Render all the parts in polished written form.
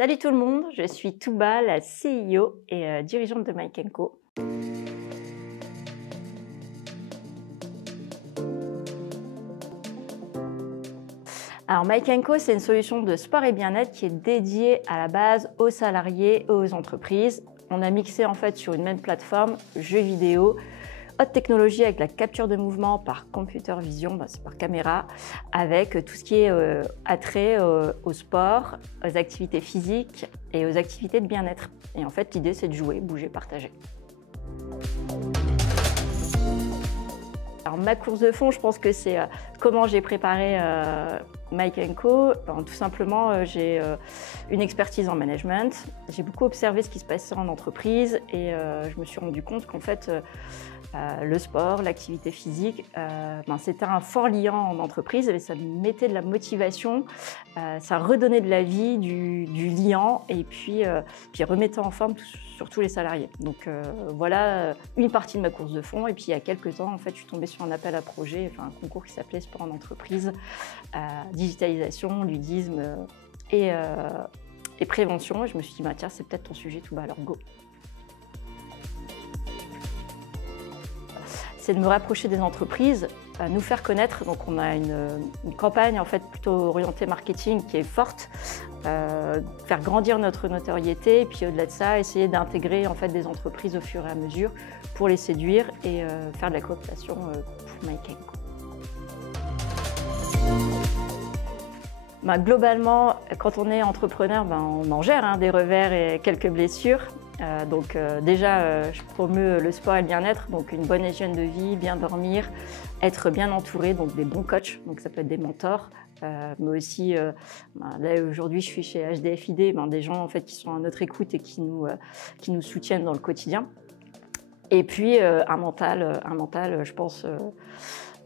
Salut tout le monde, je suis Touba, la CIO et dirigeante de Mike & Co. Alors Mike & Co, c'est une solution de sport et bien-être qui est dédiée à la base aux salariés et aux entreprises. On a mixé en fait sur une même plateforme jeux vidéo, haute technologie avec la capture de mouvement par computer vision, c'est par caméra, avec tout ce qui est attrait au sport, aux activités physiques et aux activités de bien-être. Et en fait, l'idée, c'est de jouer, bouger, partager. Alors, ma course de fond, je pense que c'est comment j'ai préparé Mike & Co. Tout simplement, j'ai une expertise en management. J'ai beaucoup observé ce qui se passait en entreprise et je me suis rendu compte qu'en fait, le sport, l'activité physique, c'était un fort liant en entreprise et ça mettait de la motivation, ça redonnait de la vie, du liant et puis remettait en forme sur tous les salariés. Donc voilà une partie de ma course de fond. Et puis il y a quelques temps, en fait, je suis tombée sur un appel à projet, un concours qui s'appelait Sport en entreprise, digitalisation, ludisme et prévention. Et je me suis dit, tiens, c'est peut-être ton sujet, Touba, alors go. C'est de me rapprocher des entreprises, nous faire connaître. Donc on a une campagne en fait plutôt orientée marketing qui est forte, faire grandir notre notoriété et puis au-delà de ça, essayer d'intégrer en fait des entreprises au fur et à mesure pour les séduire et faire de la cooptation pour Mike & Co. Globalement, quand on est entrepreneur, on en gère des revers et quelques blessures. Déjà, je promeus le sport et le bien-être, donc une bonne hygiène de vie, bien dormir, être bien entouré, donc des bons coachs, donc ça peut être des mentors, mais aussi, là aujourd'hui je suis chez HDFiD, des gens en fait qui sont à notre écoute et qui nous soutiennent dans le quotidien. Et puis un mental, je pense,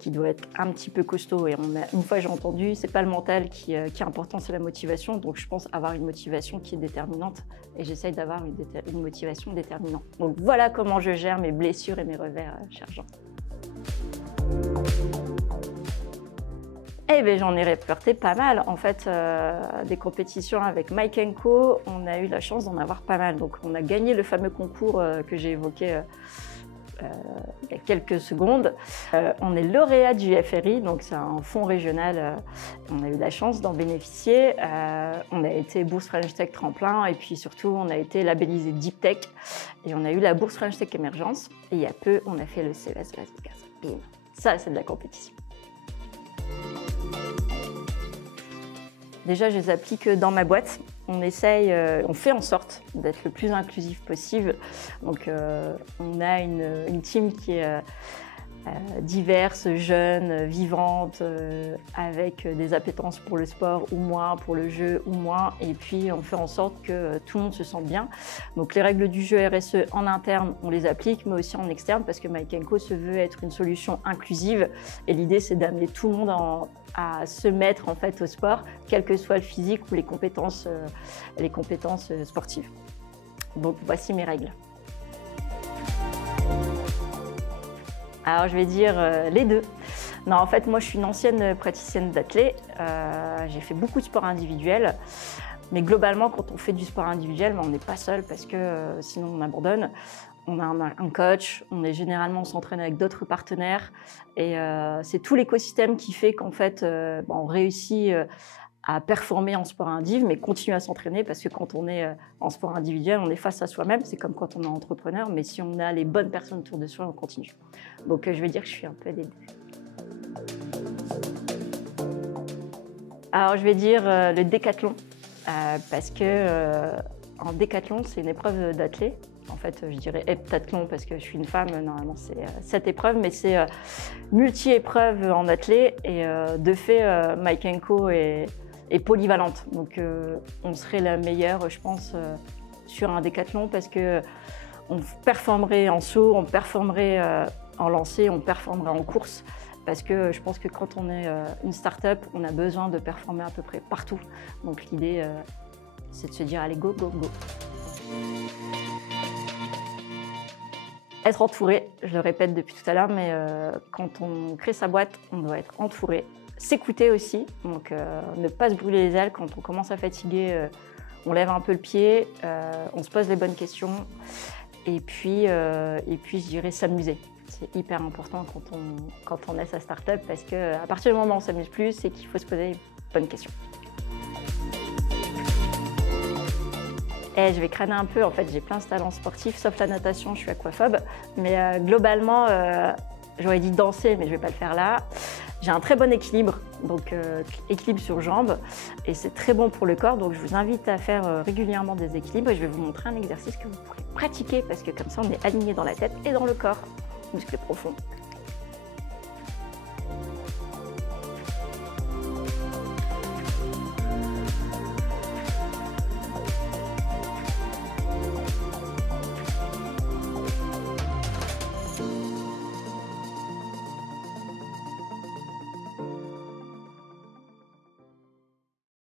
qui doit être un petit peu costaud. Et une fois j'ai entendu, c'est pas le mental qui est important, c'est la motivation. Donc je pense avoir une motivation qui est déterminante et j'essaye d'avoir une motivation déterminante. Donc voilà comment je gère mes blessures et mes revers, cher Jean. Eh bien, j'en ai réperté pas mal. En fait, des compétitions avec Mike & Co, on a eu la chance d'en avoir pas mal. Donc on a gagné le fameux concours que j'ai évoqué il y a quelques secondes. On est lauréat du FRI, donc c'est un fonds régional. On a eu la chance d'en bénéficier. On a été bourse French Tech Tremplin et puis surtout on a été labellisé Deep Tech et on a eu la bourse French Tech Émergence. Et il y a peu, on a fait le CES Las Vegas. Bim. Ça, c'est de la compétition. Déjà, je les applique dans ma boîte. On fait en sorte d'être le plus inclusif possible. Donc, on a une team qui est diverse, jeune, vivante, avec des appétences pour le sport ou moins, pour le jeu ou moins. Et puis, on fait en sorte que tout le monde se sente bien. Donc, les règles du jeu RSE en interne, on les applique, mais aussi en externe, parce que Mike & Co se veut être une solution inclusive. Et l'idée, c'est d'amener tout le monde à se mettre en fait au sport, quel que soit le physique ou les compétences sportives. Donc, voici mes règles. Alors, je vais dire les deux. Non, en fait, moi, je suis une ancienne praticienne d'athlé. J'ai fait beaucoup de sport individuel. Mais globalement, quand on fait du sport individuel, on n'est pas seul parce que sinon, on abandonne. On a un coach, on s'entraîne avec d'autres partenaires. Et c'est tout l'écosystème qui fait qu'en fait, on réussit à performer en sport individuel, mais continuer à s'entraîner parce que quand on est en sport individuel, on est face à soi-même. C'est comme quand on est entrepreneur, mais si on a les bonnes personnes autour de soi, on continue. Donc je vais dire que je suis un peu des deux. Alors je vais dire le décathlon, parce que en décathlon, c'est une épreuve d'athlé. En fait, je dirais heptathlon parce que je suis une femme, normalement c'est cette épreuve, mais c'est multi-épreuve en athlé et de fait, Mike & Co est polyvalente. Donc on serait la meilleure, je pense, sur un décathlon parce que on performerait en saut, on performerait en lancer, on performerait en course. Parce que je pense que quand on est une start-up, on a besoin de performer à peu près partout. Donc l'idée, c'est de se dire, allez, go, go, go. Être entouré, je le répète depuis tout à l'heure, mais quand on crée sa boîte, on doit être entouré. S'écouter aussi, donc ne pas se brûler les ailes quand on commence à fatiguer. On lève un peu le pied, on se pose les bonnes questions et puis je dirais s'amuser. C'est hyper important quand on a sa start-up parce qu'à partir du moment où on ne s'amuse plus, c'est qu'il faut se poser les bonnes questions. Et je vais crâner un peu, en fait j'ai plein de talents sportifs, sauf la natation, je suis aquaphobe. Mais globalement, j'aurais dit danser, mais je ne vais pas le faire là. J'ai un très bon équilibre, donc équilibre sur jambes, et c'est très bon pour le corps, donc je vous invite à faire régulièrement des équilibres et je vais vous montrer un exercice que vous pourrez pratiquer parce que comme ça on est aligné dans la tête et dans le corps, muscles profonds.